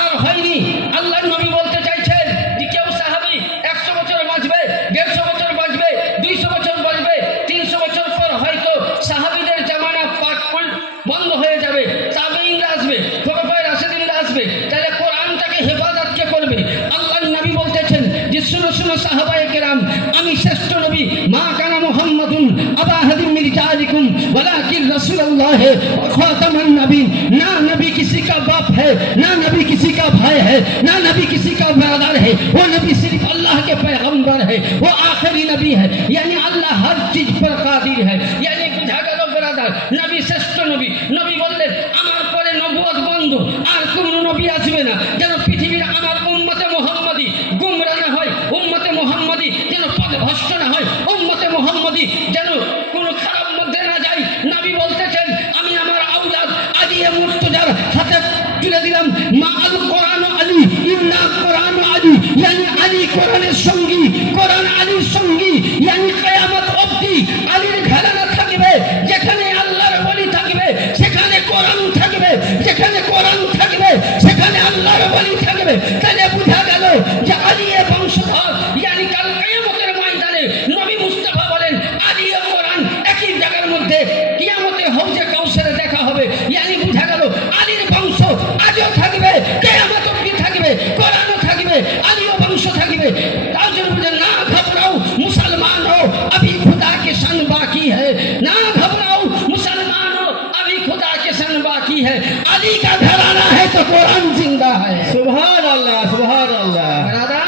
আর হয়নি। আল্লাহর নবী বলতে চাইছেন যে কেউ সাহাবী 100 বছর বাঁচবে, 150 বছর বাঁচবে, 200 বছর বাঁচবে, 300 বছর পর হয়তো সাহাবীদের জামানা পাকুল বন্ধ হয়ে যাবে, তাবেঈনরা আসবে, খোলাফায়ে রাশিদিনরা আসবে, তাহলে কোরআনটাকে হেফাজত কে করবে? আল্লাহর নবী বলতেছেন যে শুনো শুনো সাহাবায়ে কেরাম, আমি শ্রেষ্ঠ নবী, মা কানা মুহাম্মাদুন আবা আহাদিন মিন রিজালিকুম ওয়ালাকিন রাসূলুল্লাহ ওয়া খাতামান নবীন। ना नबी किसी का बाप है, ना नबी किसी का भाई है, ना नबी किसी का ब्रदर है, वो नबी सिर्फ अल्लाह के पैगंबर है, वो आखिरी नबी है, यानी अल्लाह हर चीज पर कादिर है। यानी बुझा गেল ब्रदर, नबी श्रेष्ठ नबी। नबी বললেন আমার পরে নবুয়ত বন্ধ, আর কোন নবী আসবে না, যেন পৃথিবীর আমার উম্মতে মুহাম্মাদি গুমরা না হয়, উম্মতে মুহাম্মাদি যেন পথভ্রষ্ট না হয়, উম্মতে মুহাম্মাদি যেন কোনো খারাপ মধ্যে না যায়। নবী বলতেছেন আমি আমার আওলাদ আদিয়ে মুর্তজার হাতে তুলে দিলাম, মা আল কোরআন আলী, ইন্না কোরআন আলী, ইয়ানি আলী কোরআনের সঙ্গী, কোরআন আলীর সঙ্গী, ইয়ানি কিয়ামত অবধি আলীর ঘরানা থাকবে। যেখানে আল্লাহর ওলি থাকবে সেখানে কোরআন থাকবে, যেখানে কোরআন থাকবে সেখানে আল্লাহর ওলি থাকবে। তাহলে বোঝা গেল যে আলীর বংশধর, ইয়ানি কাল কিয়ামতের ময়দানে নবী মুস্তাফা বলেন আলী ও কোরআন একই জায়গার মধ্যে কিয়ামতের হাউজে কাউসারে দেখা হবে। ইয়ানি বোঝা গেল আলীর বংশ আজও থাকবে, কিয়ামত অবধি থাকবে, কোরআনও থাকবে, আলীও বংশ থাকবে। তাও জন্য বুঝেন না ঘবরাও মুসলমান হো अभी खुदा के सन बाकी है, ना घबराओ मुसलमान हो अभी खुदा के सन बाकी है। अली का घराना है तो कुरान जिंदा है। সুবহানাল্লাহ সুবহানাল্লাহ দাদা,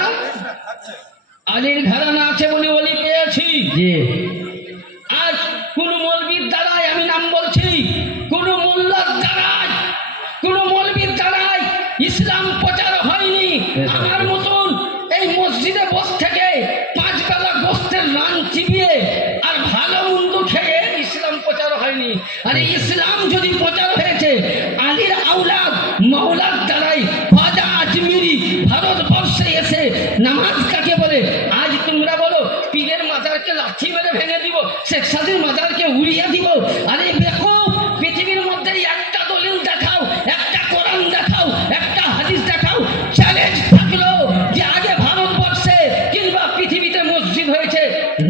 আলীর ঘরানা আছে বলে ওলি পেয়েছি। জি আজ কোন মৌলবীর দ্বারাই, আমি নাম বলছি, কোন মোল্লার দ্বারাই, কোন মৌলবীর দ্বারাই ইসলাম প্রচার হয়নি। আমার মতন এই মসজিদে বস থেকে 5 বেলা গোস্তের রান চিবিয়ে আর ভালো মন্দ খেয়ে ইসলাম প্রচার হয়নি। আরে ইসলাম যদি প্রচার হয়েছে আলীর আওলাদ মাওলার দ্বারাই, খাজা আজমিরি ভারতবর্ষে এসে নামাজ কাকে বলে? আজ তোমরা বলো পীরের মাজারকে লাঠি মেরে ভেঙে দিব, শেখ সাদির মাজারকে উড়িয়ে দিব। আরে বেকুব, পৃথিবীর মধ্যে একটা দলিল দেখাও, একটা কোরআন দেখাও, একটা হাদিস দেখাও। চ্যালেঞ্জ থাকলো যে আগে ভারতবর্ষে কিংবা পৃথিবীতে মসজিদ হয়েছে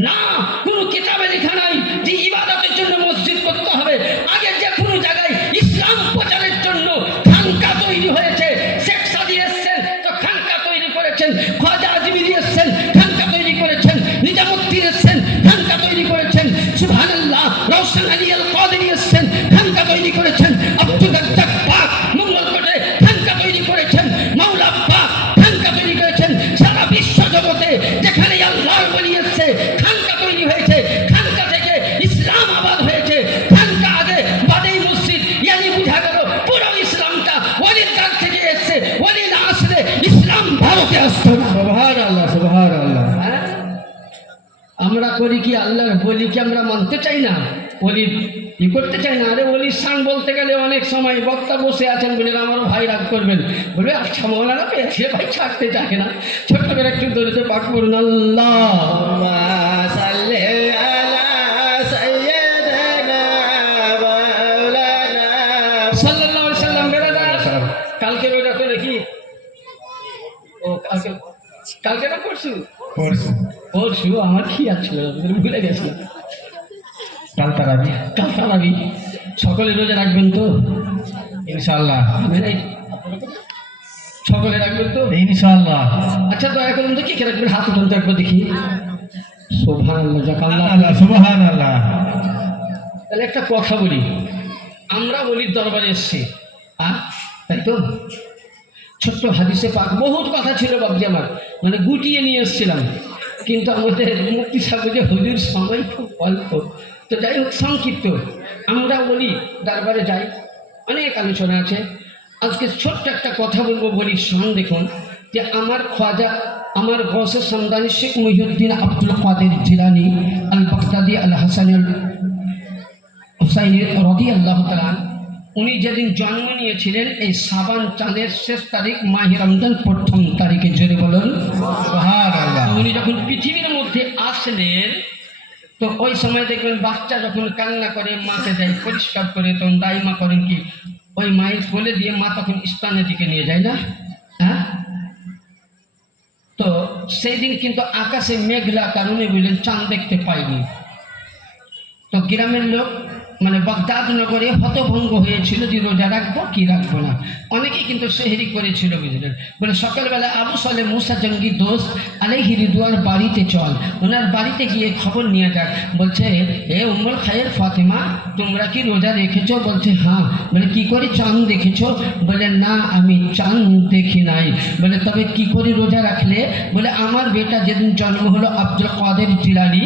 না, কোনো কিতাবে লেখা নাই যে ইবাদতের জন্য মসজিদ করতে হবে। আগে যে কোনো জায়গায় ইসলাম প্রচারের জন্য খানকা তৈরি হয়েছে। শেখ সাদি এসছেন তো খানকা তৈরি করেছেন, খাজা আজমিরি এসছেন খানকা তৈরি করেছেন, নিজামুদ্দিন এসছেন খানকা তৈরি করেছেন, সুবহানাল্লাহ রওশন আলী আল কাদেরী এসছেন খানকা তৈরি করেছেন, আব্দুল রাজ্জাক পাক মঙ্গলকোটে খানকা তৈরি করেছেন, মাওলা পাক খানকা তৈরি করেছেন। সারা বিশ্ব জগতে যেখানে আল্লাহর ওলি এসছে খানকা তৈরি হয়েছে, খানকা থেকে ইসলাম আবাদ হয়েছে। খানকা আগে বাদেই মসজিদ, ইয়ানি বোঝা গেল পুরো ইসলামটা ওলির কাছ থেকে এসছে। ওলি না আসলে ইসলাম ভারতে আসতো না। সুবহানাল্লাহ সুবহানাল্লাহ হ্যাঁ? আমরা করি কি আল্লাহর বলিকে আমরা মানতে চাই না, ওলি ই করতে চাই না। আরে ওলির শান বলতে গেলে অনেক সময় বক্তা বসে আছেন বলে আমারও ভাই রাগ করবেন, বলবে আচ্ছা মৌলানা পেয়েছে ভাই ছাড়তে চায় না। ছোট্ট করে একটু দলিতে পাঠ করুন, আল্লাহুম্মা সাল্লি আলা সাইয়্যিদিনা মাওলানা সাল্লাল্লাহু আলাইহি সাল্লাম। বেরাদার, কালকে রোজা তো দেখি, ও কালকে না পরশু? পরশু আমার কি আছে ভুলে গেছিলাম। কাল তারাবি সকলে রোজা রাখবেন তো ইনশাআল্লাহ। সকলে রাখবেন তো? ইনশাআল্লাহ। আচ্ছা দয়া করুন তো কে কে রাখবেন, হাত উঠান তো একবার দেখি। সুবহানাল্লাহ, জাকাল্লাহ। আল্লাহ সুবহানাল্লাহ। তাহলে একটা কথা বলি, আমরা অলির দরবারে এসছি, তাই তো? ছোট্ট হাদিসে পাক বহুত কথা ছিল বাবজি আমার, মানে গুটিয়ে নিয়ে এসেছিলাম, কিন্তু আমাদের মুক্তি সাহেব যে হুজুর সময় খুব অল্প, তো যাই হোক সংক্ষিপ্ত। আমরা বলি দরবারে যাই, অনেক আলোচনা আছে। আজকে ছোট্ট একটা কথা বলবো, বলি শোন। দেখুন যে আমার খাজা, আমার গৌসে সামদানি শেখ মহিউদ্দিন আব্দুল কাদের জিলানী আল বাগদাদি আল হাসানি আল হুসাইনি রাদিয়াল্লাহু তাআলা, উনি যেদিন জন্ম নিয়েছিলেন এই শাবান চাঁদের শেষ তারিখ, মাহে রমজান প্রথম তারিখে, জোরে বলুন সুবহানাল্লাহ। উনি যখন পৃথিবীর মধ্যে আসলেন, তো ওই সময় দেখবেন বাচ্চা যখন কান্না করে মাকে যায় পরিষ্কার করে, তখন দাইমা করেন কি, ওই মায়ের কোলে দিয়ে মা তখন স্থানের দিকে নিয়ে যায় না? হ্যাঁ, তো সেই দিন কিন্তু আকাশে মেঘলা কারণে বুঝলেন চাঁদ দেখতে পাইনি। তো গ্রামের লোক মানে বাগদাদ নগরে হতভঙ্গ হয়েছিল যে রোজা রাখবো কি রাখবো না। অনেকেই কিন্তু সেহরি করেছিল বুঝলেন। বলে সকালবেলা আবু সালে মুসা জঙ্গি দোস্ত আলাইহি রিদওয়ান বাড়িতে চল, ওনার বাড়িতে গিয়ে খবর নিয়ে যাক। বলছে এ উম্মুল খায়ের ফাতেমা, তোমরা কি রোজা রেখেছো? বলছে হ্যাঁ। বলে কি করে চাঁদ দেখেছো? বলে না আমি চাঁদ দেখি নাই। বলে তবে কি করে রোজা রাখলে? বলে আমার বেটা যেদিন জন্ম হলো আব্দুল কাদের জিলানী,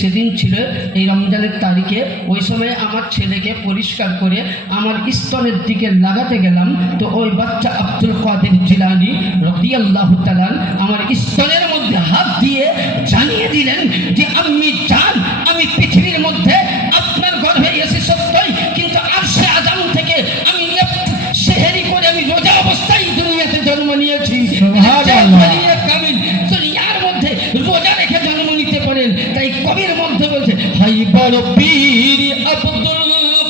সেদিন ছিল এই রমজানের তারিখে। ওই সময় আমার ছেলেকে পরিষ্কার করে আমার স্তনের দিকে লাগাতে গেলাম, তো ওই বাচ্চা আব্দুল কাদের জিলানী রাদিয়াল্লাহু তাআলা আমার স্তনের মধ্যে হাত দিয়ে জানিয়ে দিলেন যে আম্মি জান, আমি পৃথিবীর মধ্যে আপনার গর্ভে এসে সত্যই, কিন্তু আরশে আযম থেকে আমি সেহরি করে আমি রোজা অবস্থায় দুনিয়াতে জন্ম নিয়েছি। সুবহানাল্লাহ। কামিল দুনিয়ার মধ্যে রোজা রেখে জন্ম নিতে পারেন। তাই কবির মধ্যে বলছে হাই বড় পীর আব্দুল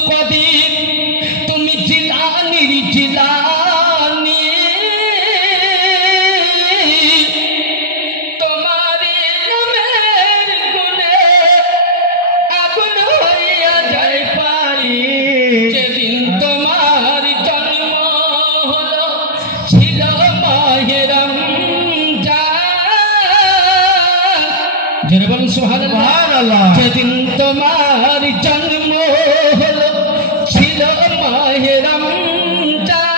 কাদের, তুমি জিলানীর জিলানী, তোমার নামের গুণে আগুন হইয়া যায় পারি। যেদিন তোমার জন্ম হলো ছিল মাহে রমজান, জোরে বলুন সুবহানাল্লাহ। যেদিন তোমার জন্ম হলো ছিল মাহে রমজান,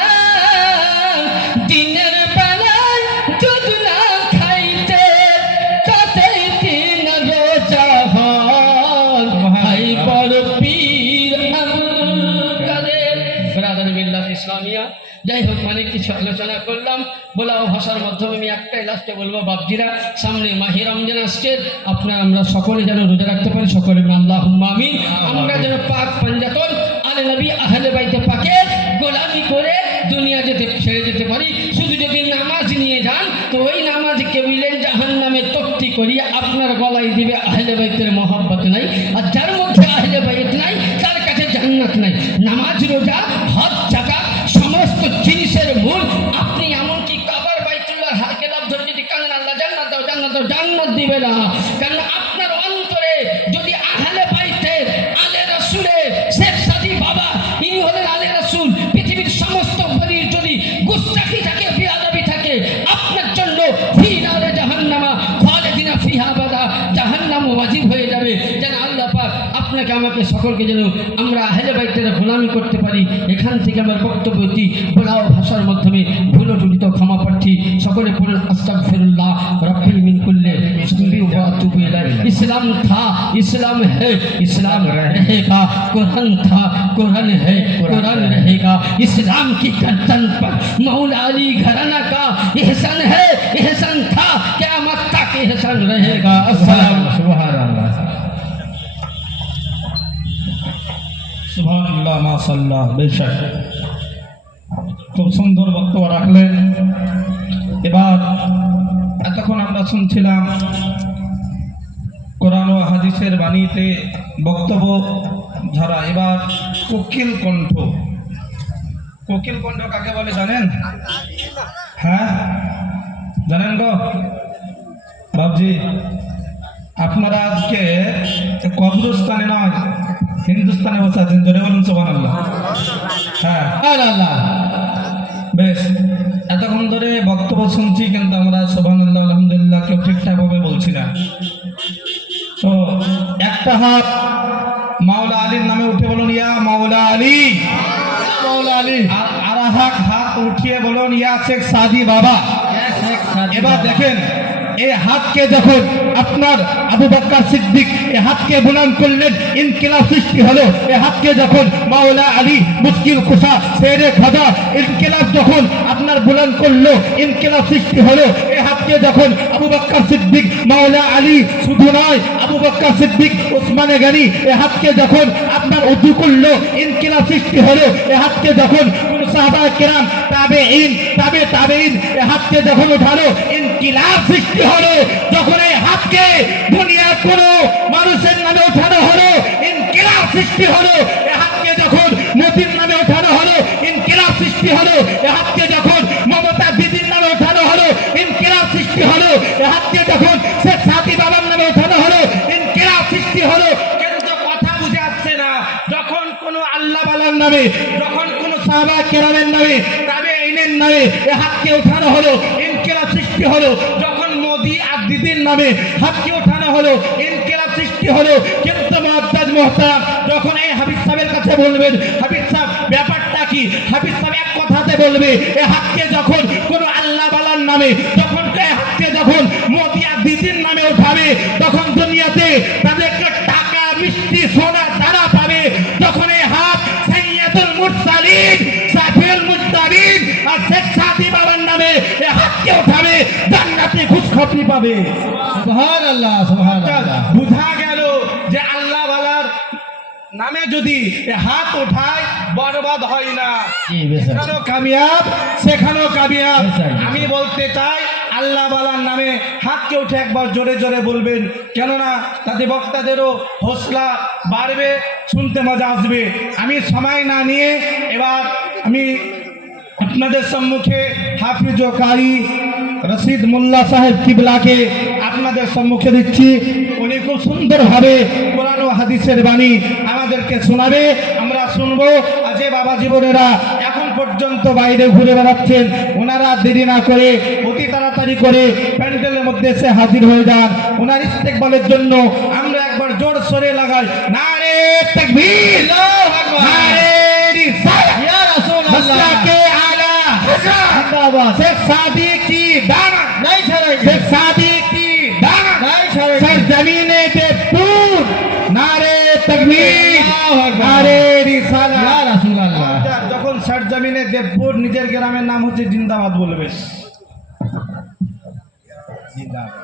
দিনের বেলায় দুধ না খাইতে কাটাইতে না রোজা হল। ভাই বড় পীর আব্দুল কাদের। ব্রাদার মিল্লাত ইসলামিয়া, যাই হোক অনেক কিছু আলোচনা করলাম। বলাও ভাষার মাধ্যমে আমি একটাই লাস্টে বলবো, বাপজিরা সামনে মাহে রমজান আসছে, আপনারা আমরা সকলে যেন রোজা রাখতে পারি, সকলে আল্লাহুম্মা আমিন। আমরা যেন পাক পাঞ্জাতন আলে নবী আহলে বাইতে পাকের গোলামি করে দুনিয়া ছেড়ে যেতে পারি। শুধু যদি নামাজ নিয়ে যান, তো ওই নামাজকে মিলেন জাহান্নামে তক্তি করিয়ে আপনার গলায় দিবে আহলে বাইতের মহব্বত নাই। আর যার মধ্যে আহলে বাইত নাই তার কাছে জান্নাত নাই। নামাজ, রোজা, হজ, যাকাত সমস্ত জিনিসের মূল। আপনি এমনকি কাবার বাইতুল্লাহর হারকেলাপ ধরে যদি কানেন আল্লাহ জান্নাত দাও, জান্নাত দাও, জান্নাত দিবে না। কারণ আপনার অন্তরে যদি আহলে বাইতের আলে রাসূলের শেখ সাদি বাবা, ইনি হলেন আলে রাসূল, পৃথিবীর সমস্ত বলির যদি গুস্তাখি থাকে, বেয়াদবি থাকে, আপনার জন্য ফি নারে জাহান্নামা খালিদিনা ফিহা আবাদা, জাহান্নাম ওয়াজিব হয়ে যাবে। যেন আল্লাহ পাক আপনাকে আমাকে সকলকে যেন আমরা আহলে বাইতের গোলামি করতে পারি। এখান থেকে আমার বক্তব্য বলাও ভাষার মাধ্যমে ভুল টুটিত ক্ষমা প্রার্থী। সকলে পড়ুন আস্তাগফিরুল্লাহ রাব্বি মিন কুল্লি যুনবি ওয়া আতুবু ইলাইহি। ইসলাম থা ইসলাম है, इस्लाम रहेगा। कुरान था कुरान है, कुरान रहेगा। इस्लाम की गर्दन पर मौला अली घराना का एहसान है, एहसान था, क़यामत तक एहसान रहेगा। अस्सलाम। সুবহানাল্লাহ। সুবহানাল্লাহ, মাশাআল্লাহ। বেশক খুব সুন্দর বক্তব্য রাখলেন। এবার এতক্ষণ আমরা শুনছিলাম কোরআন ও হাদিসের বাণীতে বক্তব্য ঝরা। এবার কোকিল কণ্ঠ। কোকিল কণ্ঠ কাকে বলে জানেন? হ্যাঁ জানেন গো বাবজি? আপনারা আজকে কবরস্থানে নয়, হিন্দুস্তানে বসে আছেন। জোরে বলুন সুবহানাল্লাহ। হ্যাঁ আল্লাহ। বেশ, এতক্ষণ ধরে বক্তব্য শুনছি কিন্তু আমরা সুবহানাল্লাহ আলহামদুলিল্লাহ কেউ ঠিকঠাকভাবে বলছি না। তো একটা হাত মাওলা আলীর নামে উঠে বলুন ইয়া মাওলা আলী, মাওলা আলী, আর হাত উঠিয়ে বলুন ইয়া শেখ সাদি বাবা। এবার দেখেন এই হাতকে যখন আপনার আবু বকর সিদ্দিক এই হাতকে বুলন্দ করলেন, ইনকিলাব সৃষ্টি হলো। এই হাতকে যখন মাওলা আলী মুশকিল কুশা শেরে খাজা ইনকিলাব যখন আপনার বুলন্দ করলো, ইনকিলাব সৃষ্টি হলো। এই হাতকে যখন আবু বকর সিদ্দিক মাওলা আলী শুধু নয়, আবু বকর সিদ্দিক ওসমানে গনি এই হাতকে যখন আপনার উজু করলো, ইনকিলাব সৃষ্টি হলো। এই হাতকে যখন কোন সাহাবা কিরাম তাবেঈন তাবেঈন এই হাতকে যখন উঠালো, ইনকিলাব সৃষ্টি হলো। যখন এই হাতকে দুনিয়ার কোনো মানুষের নামে ওঠানো হলো, ইনকিলাব সৃষ্টি হলো। এই হাতকে যখন মোদির নামে ওঠানো হলো, ইনকিলাব সৃষ্টি হলো। এই হাতকে যখন মমতা দিদির নামে ওঠানো হলো, ইনকিলাব সৃষ্টি হলো। এই হাতকে যখন শেখ সাদি বাবার নামে ওঠানো হলো, ইনকিলাব সৃষ্টি হলো। কিন্তু কথা বুঝে আসছে না, যখন কোনো আল্লাহ বালার নামে, যখন কোনো সাহাবা কেরামের নামে, তাবেঈনের নামে এই হাতকে ওঠানো হলো, ইনকিলাব সৃষ্টি হলো। যখন মোদি আর দিদির নামে হাতকে ওঠানো হলো, ইনকিলাব সৃষ্টি হলো। কিন্তু মুআজ্জাজ মুহতারাম, যখন এই হাবিব সাহেবের কাছে বলবেন, হাবিব সাহেব ব্যাপারটা কি, হাবিব সাহেব এক কথাতে বলবে, এই হাতকে যখন কোনো আল্লাহ বালার নামে, যখন এই হাতকে যখন মোদি আর দিদির নামে উঠাবে, তখন দুনিয়াতে তাদেরকে টাকা মিষ্টি সোনা তারা পাবে। যখন এই হাত সাইয়্যিদুল মুরসালিন সাফিউল মুজতাবিন আর শেখ সাদি বাবার নামে এই হাতকে উঠাবে, জান্নাতে খুশখবরি পাবে। সুবহানাল্লাহ, সুবহানাল্লাহ। বুঝা গেল যে আল্লাহ ওয়ালার নামে যদি এ হাত ওঠায় বরবাদ হয় না, জি, বেশ। এখানেও কামিয়াব সেখানেও কামিয়াব। বেশ। আমি বলতে চাই আল্লাহ ওয়ালার নামে হাতকে উঠে একবার জোরে জোরে বলবেন, কেননা তাতে বক্তাদেরও হৌসলা বাড়বে, শুনতে মজা আসবে। আমি সময় না নিয়ে এবার আমি আপনাদের সম্মুখে হাফিজ ও কারি রশিদ মোল্লা সাহেব কিবলাকে আপনাদের সম্মুখে দিচ্ছি। উনি খুব সুন্দরভাবে কোরআন ও হাদিসের বাণী আমাদেরকে শোনাবে, আমরা শুনবো। আর যে বাবা জীবনেরা এখন পর্যন্ত বাইরে ঘুরে বেড়াচ্ছেন, ওনারা দেরি না করে অতি তাড়াতাড়ি করে প্যান্ডেলের মধ্যে এসে হাজির হয়ে যান। ওনার ইস্তেকবালের জন্য আমরা একবার জোর সরে লাগাই নারে তাকবীর, নারে রিসালাত, ইয়া রাসূলুল্লাহ, মাসলাকে আলা জিন্দাবাদ। শেখ সাদি কি দানা, নাই ছাড়াই, শেখ সাদি কি দানা, নাই ছাড়াই। सरजमीने देवपुर नारे तकबीर, আল্লাহু আকবার। नारे ইয়া रिसालात। রাসূলুল্লাহ। যখন सरजमीने देवपुर নিজের গ্রামের নাম হচ্ছে জিন্দাবাদ বলবে। জিন্দাবাদ।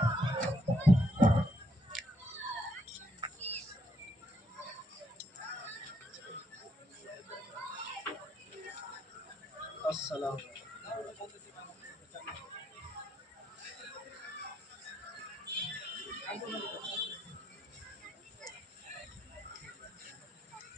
আসসালাম।